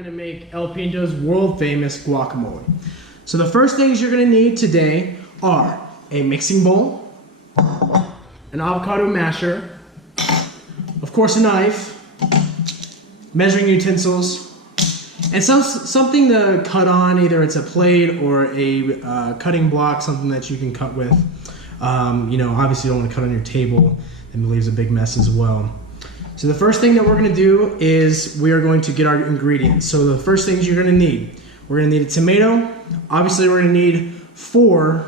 We're gonna make El Pinto's world famous guacamole. So the first things you're gonna need today are a mixing bowl, an avocado masher, of course a knife, measuring utensils, and something to cut on. Either it's a plate or a cutting block, something that you can cut with. Obviously you don't want to cut on your table, and it leaves a big mess as well. So the first thing that we're going to do is we are going to get our ingredients. So the first things you're going to need, we're going to need a tomato. Obviously we're going to need 4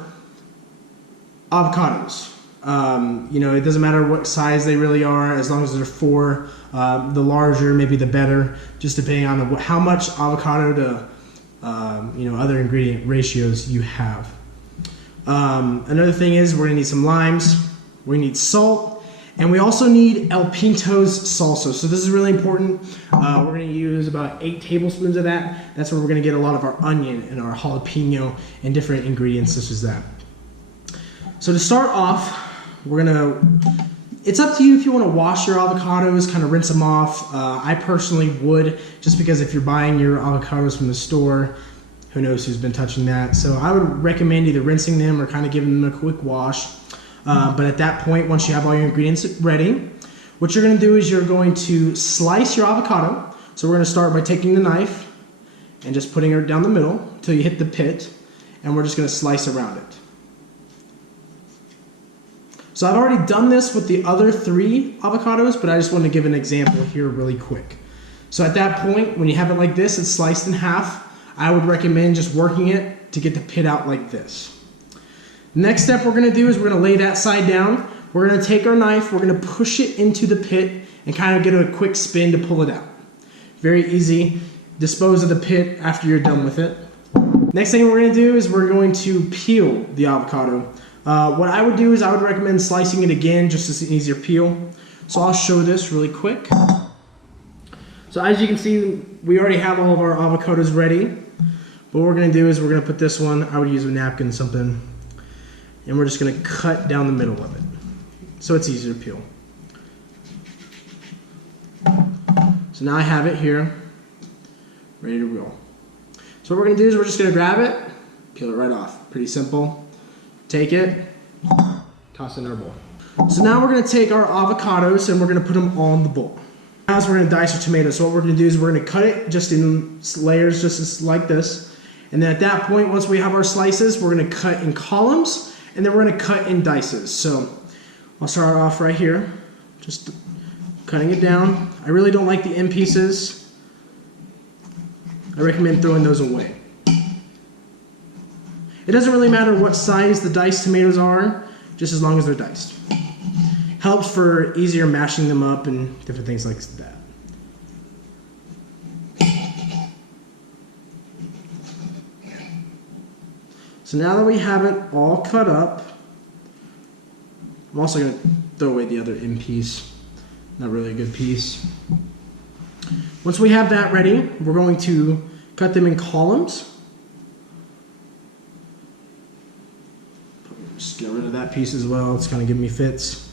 avocados. It doesn't matter what size they really are, as long as they're 4. The larger, maybe the better, just depending on how much avocado to other ingredient ratios you have. Another thing is we're going to need some limes, we need salt, and we also need El Pinto's salsa. So this is really important. We're going to use about 8 tablespoons of that. That's where we're going to get a lot of our onion and our jalapeno and different ingredients such as that. So to start off, it's up to you if you want to wash your avocados, kind of rinse them off. I personally would, just because if you're buying your avocados from the store, who knows who's been touching that. So I would recommend either rinsing them or kind of giving them a quick wash. But at that point, once you have all your ingredients ready, what you're going to do is you're going to slice your avocado. So we're going to start by taking the knife and just putting it down the middle until you hit the pit, and we're just going to slice around it. So I've already done this with the other 3 avocados, but I just want to give an example here really quick. So at that point, when you have it like this, it's sliced in half, I would recommend just working it to get the pit out like this. Next step we're going to do is we're going to lay that side down. We're going to take our knife, we're going to push it into the pit and kind of get a quick spin to pull it out. Very easy. Dispose of the pit after you're done with it. Next thing we're going to do is we're going to peel the avocado. What I would do is I would recommend slicing it again, just as an easier peel. So I'll show this really quick. So as you can see, we already have all of our avocados ready. What we're going to do is we're going to put this one, I would use a napkin or something, and we're just going to cut down the middle of it so it's easier to peel. So now I have it here, ready to roll. So what we're going to do is we're just going to grab it, peel it right off. Pretty simple. Take it, toss it in our bowl. So now we're going to take our avocados and we're going to put them all in the bowl. Now we're going to dice our tomatoes. So what we're going to do is we're going to cut it just in layers, just like this. And then at that point, once we have our slices, we're going to cut in columns, and then we're going to cut in dices. So I'll start off right here, just cutting it down. I really don't like the end pieces. I recommend throwing those away. It doesn't really matter what size the diced tomatoes are, just as long as they're diced. Helps for easier mashing them up and different things like that. So now that we have it all cut up, I'm also going to throw away the other end piece. Not really a good piece. Once we have that ready, we're going to cut them in columns. Just get rid of that piece as well. It's kind of giving me fits.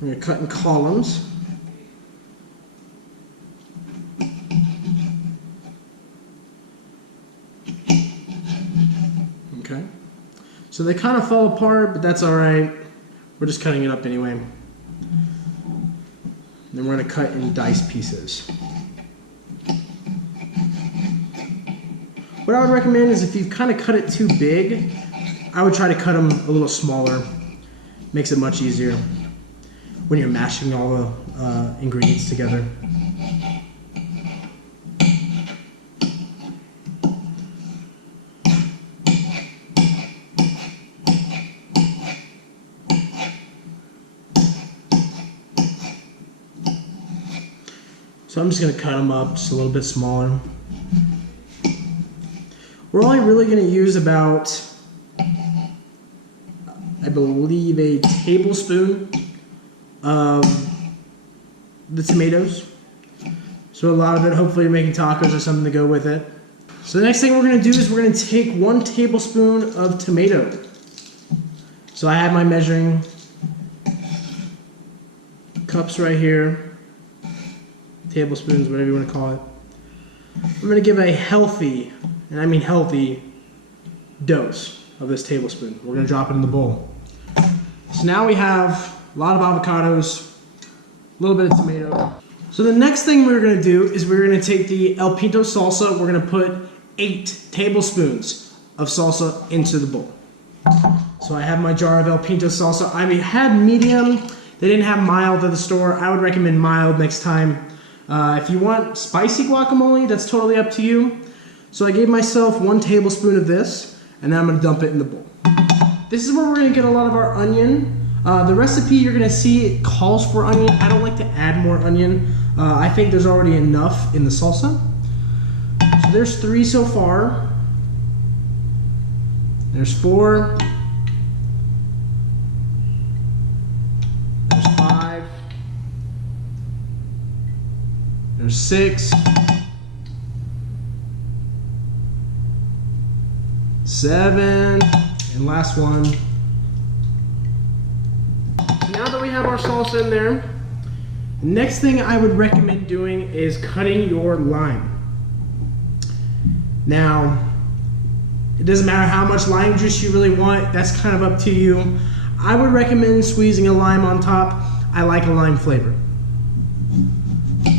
We're going to cut in columns. Okay. So they kind of fall apart, but that's all right. We're just cutting it up anyway. Then we're going to cut in dice pieces. What I would recommend is if you kind of cut it too big, I would try to cut them a little smaller. Makes it much easier when you're mashing all the ingredients together. So I'm just going to cut them up just a little bit smaller. We're only really going to use about, I believe, a tablespoon of the tomatoes. So a lot of it, hopefully you're making tacos or something to go with it. So the next thing we're going to do is we're going to take 1 tablespoon of tomato. So I have my measuring cups right here. Tablespoons, whatever you want to call it. I'm going to give a healthy, and I mean healthy, dose of this tablespoon. We're going to drop it in the bowl. So now we have a lot of avocados, a little bit of tomato. So the next thing we're going to do is we're going to take the El Pinto salsa. We're going to put 8 tablespoons of salsa into the bowl. So I have my jar of El Pinto salsa. I had medium. They didn't have mild at the store. I would recommend mild next time. If you want spicy guacamole, that's totally up to you. So I gave myself 1 tablespoon of this, and then I'm going to dump it in the bowl. This is where we're going to get a lot of our onion. The recipe you're going to see, it calls for onion. I don't like to add more onion. I think there's already enough in the salsa. So there's 3 so far. There's 4. There's 5. There's 6. 7. And last one. Now that we have our salsa in there, the next thing I would recommend doing is cutting your lime. Now, it doesn't matter how much lime juice you really want, that's kind of up to you. I would recommend squeezing a lime on top. I like a lime flavor.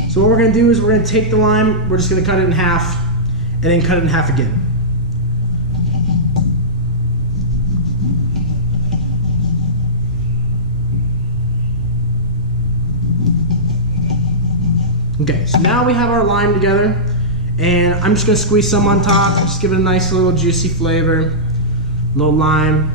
So what we're going to do is we're going to take the lime, we're just going to cut it in half, and then cut it in half again. Okay, so now we have our lime together, and I'm just going to squeeze some on top, just give it a nice little juicy flavor, a little lime.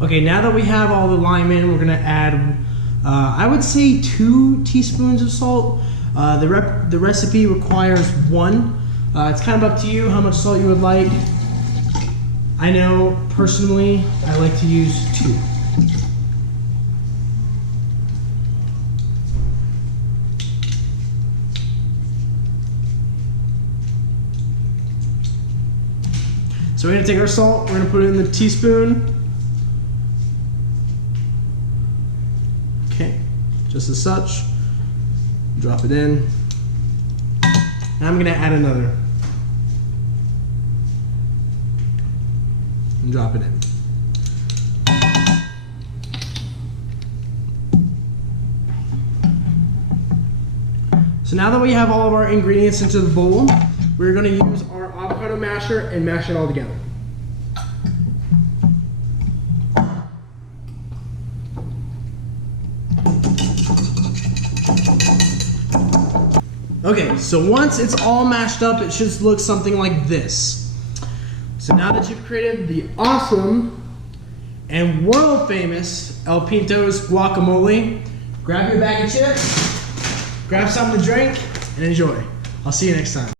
Okay, now that we have all the lime in, we're going to add, I would say 2 teaspoons of salt. The recipe requires 1. It's kind of up to you how much salt you would like. I know, personally, I like to use 2. So we're going to take our salt, we're going to put it in the teaspoon. Okay, just as such. Drop it in. Now I'm going to add another. And drop it in. So now that we have all of our ingredients into the bowl, we're going to use our avocado masher and mash it all together. Okay, so once it's all mashed up, it should look something like this. So now that you've created the awesome and world famous El Pinto's guacamole, grab your bag of chips, grab something to drink, and enjoy. I'll see you next time.